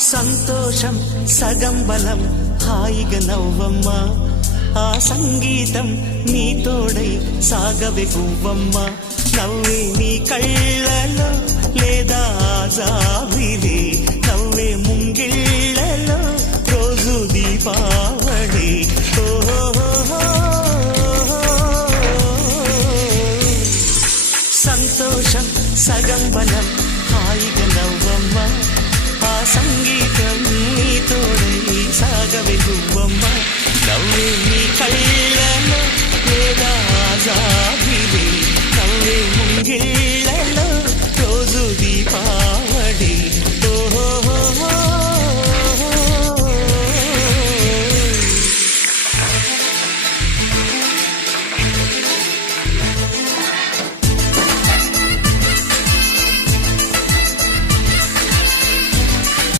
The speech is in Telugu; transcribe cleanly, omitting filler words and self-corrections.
సంతోషం సగం బలం హాయిగా నవ్వమ్మ ఆ సంగీతం నీ తోడై సాగవే గువ్వమ్మ నవ్వే నీ కళ్ళలో లేదా జాబిలి నవ్వే ముంగిళ్ళలో రోజు దీపావళి సంతోషం సగం బలం హాయిగా నవ్వమ్మ ఆ సంగీతం నీ తోడై సాగవే గువ్వమ్మ నవ్వే నీ కళ్ళలో లేదా జాబిలి నవ్వే ముంగిళ్ళలో